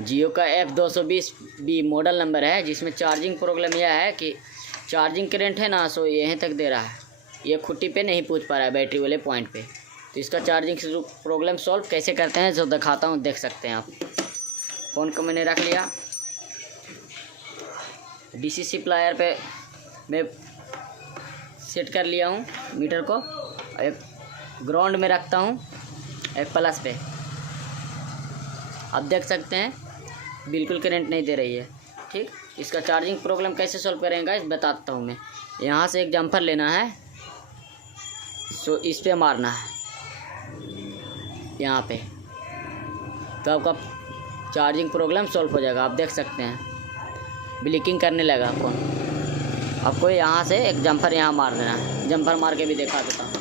जियो का F220B model number है, जिसमें चार्जिंग प्रॉब्लम यह है कि चार्जिंग करंट है ना सो यहीं तक दे रहा है, ये खुट्टी पे नहीं पहुंच पा रहा है बैटरी वाले पॉइंट पे। तो इसका चार्जिंग प्रॉब्लम सॉल्व कैसे करते हैं जो दिखाता हूँ, देख सकते हैं आप। फ़ोन को मैंने रख लिया, डीसी सप्लायर पे मैं सेट कर लिया हूँ मीटर को, एक ग्राउंड में रखता हूँ, एक प्लस पे। आप देख सकते हैं बिल्कुल करंट नहीं दे रही है। ठीक, इसका चार्जिंग प्रॉब्लम कैसे सॉल्व करेंगे इस बताता हूँ मैं। यहाँ से एक जम्पर लेना है, सो इस पे मारना है यहाँ पे, तो आपका चार्जिंग प्रॉब्लम सॉल्व हो जाएगा। आप देख सकते हैं ब्लिंकिंग करने लगा फ़ोन। आपको यहाँ से एक जम्पर यहाँ मार देना है, जम्पर मार के भी दिखा देता हूँ।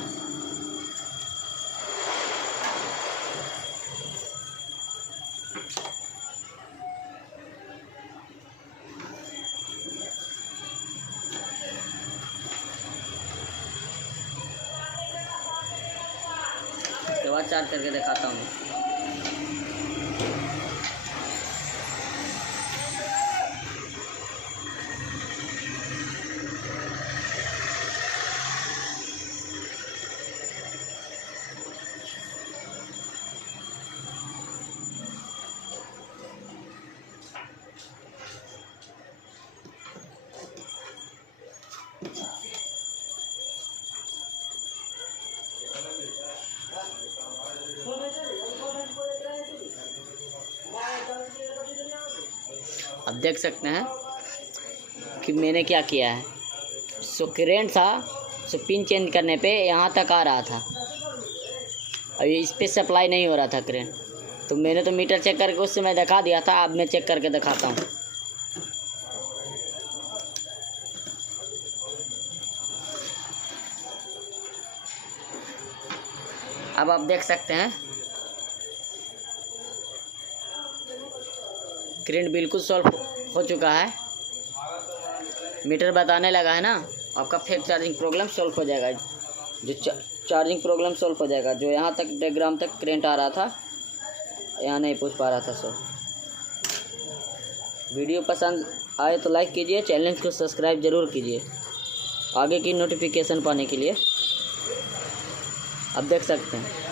उसके बाद चार्ज करके दिखाता हूँ। अब देख सकते हैं कि मैंने क्या किया है। सो करंट था, सो पिन चेंज करने पे यहाँ तक आ रहा था, अभी इस पे सप्लाई नहीं हो रहा था करंट। तो मैंने तो मीटर चेक करके उस समय दिखा दिया था, अब मैं चेक करके दिखाता हूँ। अब आप देख सकते हैं करंट बिल्कुल सॉल्व हो चुका है, मीटर बताने लगा है ना। आपका फेक चार्जिंग प्रॉब्लम सॉल्व हो जाएगा, जो चार्जिंग प्रॉब्लम सॉल्व हो जाएगा। जो यहाँ तक डायग्राम तक करंट आ रहा था, यहाँ नहीं पहुँच पा रहा था। सो वीडियो पसंद आए तो लाइक कीजिए, चैनल को सब्सक्राइब ज़रूर कीजिए आगे की नोटिफिकेशन पाने के लिए। आप देख सकते हैं